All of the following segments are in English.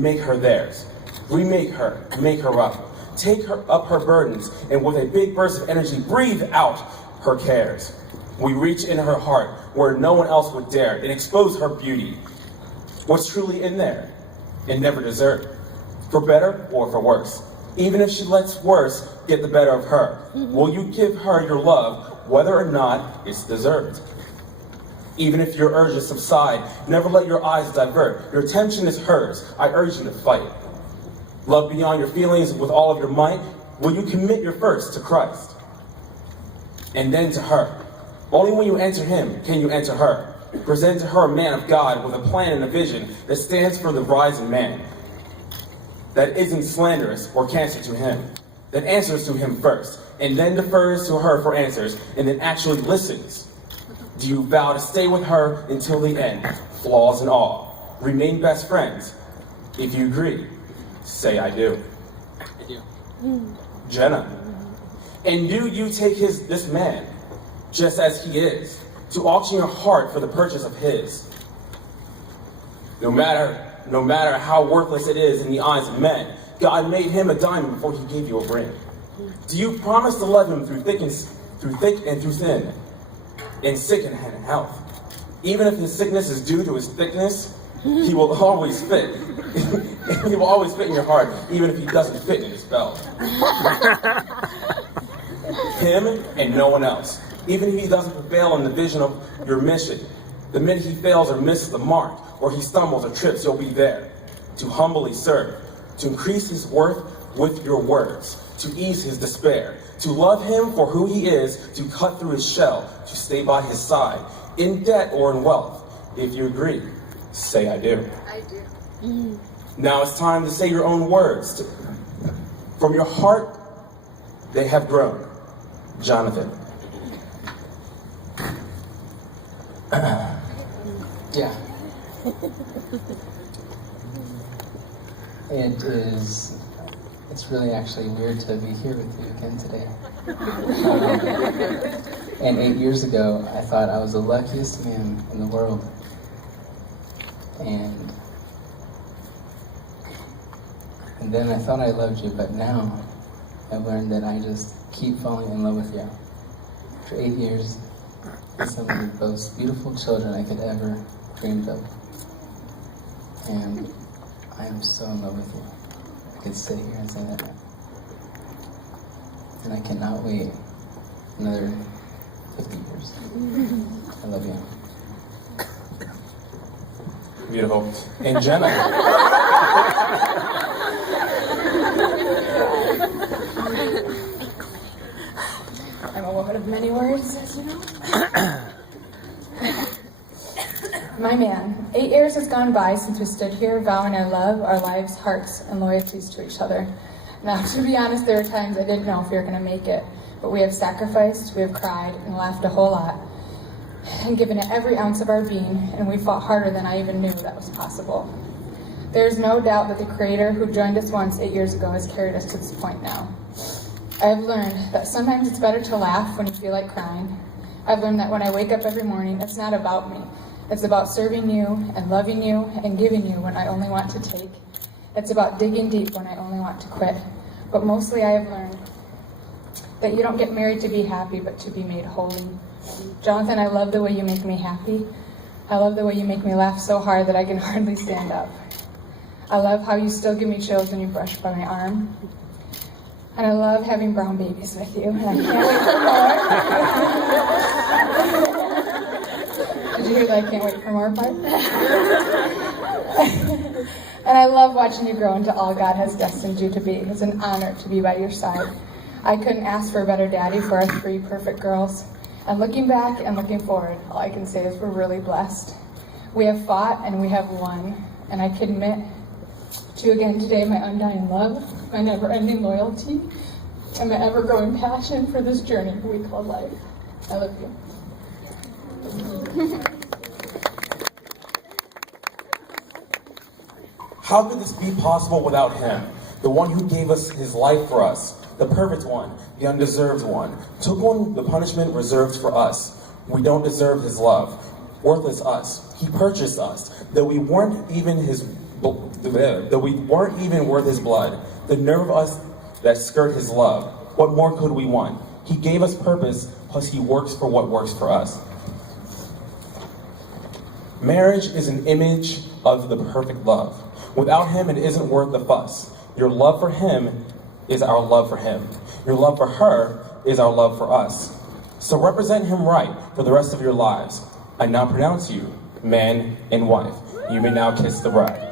make her theirs. Remake her, make her up. Take her up her burdens, and with a big burst of energy, breathe out her cares. We reach in her heart where no one else would dare and expose her beauty. What's truly in there, and never desert, for better or for worse. Even if she lets worse get the better of her, will you give her your love, whether or not it's deserved? Even if your urges subside, never let your eyes divert. Your attention is hers. I urge you to fight. Love beyond your feelings with all of your might. Will you commit your first to Christ? And then to her. Only when you enter him can you enter her. Present to her a man of God with a plan and a vision that stands for the rising man. That isn't slanderous or cancer to him. That answers to him first, and then defers to her for answers, and then actually listens. Do you vow to stay with her until the end, flaws and all? Remain best friends. If you agree, say I do. I do. Jenna. And do you take this man, just as he is, to auction your heart for the purchase of his? No matter how worthless it is in the eyes of men, God made him a diamond before he gave you a ring. Do you promise to love him through thick and through thin, in sick and in health? Even if his sickness is due to his thickness, he will always fit. He will always fit in your heart, even if he doesn't fit in his belt. Him and no one else. Even if he doesn't prevail in the vision of your mission, the minute he fails or misses the mark, or he stumbles or trips, you'll be there to humbly serve, to increase his worth with your words, to ease his despair, to love him for who he is, to cut through his shell, to stay by his side, in debt or in wealth. If you agree, say I do. I do. Now it's time to say your own words. From your heart, they have grown. Jonathan. Yeah. It's really actually weird to be here with you again today. And 8 years ago, I thought I was the luckiest man in the world. And then I thought I loved you, but now I've learned that I just keep falling in love with you. For 8 years, you're some of the most beautiful children I could ever dream of. And I am so in love with you. I could sit here and say that now. And I cannot wait another 50 years. I love you. Beautiful. And Jenna. I'm a woman of many words, as you know. My man, 8 years has gone by since we stood here vowing our love, our lives, hearts, and loyalties to each other. Now, to be honest, there were times I didn't know if we were going to make it, but we have sacrificed, we have cried, and laughed a whole lot, and given it every ounce of our being, and we fought harder than I even knew that was possible. There is no doubt that the Creator who joined us once 8 years ago has carried us to this point now. I have learned that sometimes it's better to laugh when you feel like crying. I've learned that when I wake up every morning, it's not about me. It's about serving you and loving you and giving you when I only want to take. It's about digging deep when I only want to quit. But mostly I have learned that you don't get married to be happy, but to be made holy. Jonathan, I love the way you make me happy. I love the way you make me laugh so hard that I can hardly stand up. I love how you still give me chills when you brush by my arm. And I love having brown babies with you. And I can't wait for more. Did you hear that I can't wait for more part? And I love watching you grow into all God has destined you to be. It's an honor to be by your side. I couldn't ask for a better daddy for our 3 perfect girls. And looking back and looking forward, all I can say is we're really blessed. We have fought and we have won. And I can admit to you again today my undying love, my never-ending loyalty, and my ever-growing passion for this journey we call life. I love you. How could this be possible without him? The one who gave us his life for us, the perfect one, the undeserved one, took on the punishment reserved for us. We don't deserve his love. Worthless us. He purchased us. Though we weren't even that we weren't even worth his blood. The nerve of us that skirt his love. What more could we want? He gave us purpose, plus he works for what works for us. Marriage is an image of the perfect love. Without him, it isn't worth the fuss. Your love for him is our love for him. Your love for her is our love for us. So represent him right for the rest of your lives. I now pronounce you man and wife. You may now kiss the bride.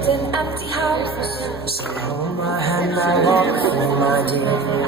An empty house. So hold my hand, I walk with my dear.